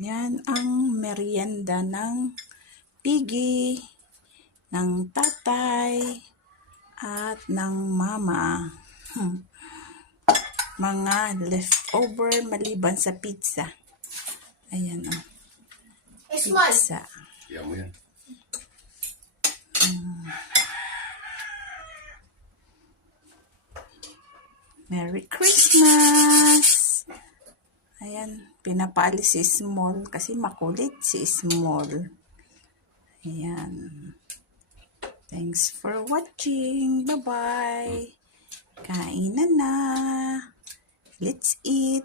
Yan ang merienda ng Piggy, ng tatay, at ng mama. Mga leftover maliban sa pizza. Ayan o. Pizza. Yan mo yan. Merry Christmas! Ayan, pinapaalis si Small kasi makulit si Small. Ayan. Thanks for watching. Bye-bye. Kainan na. Let's eat.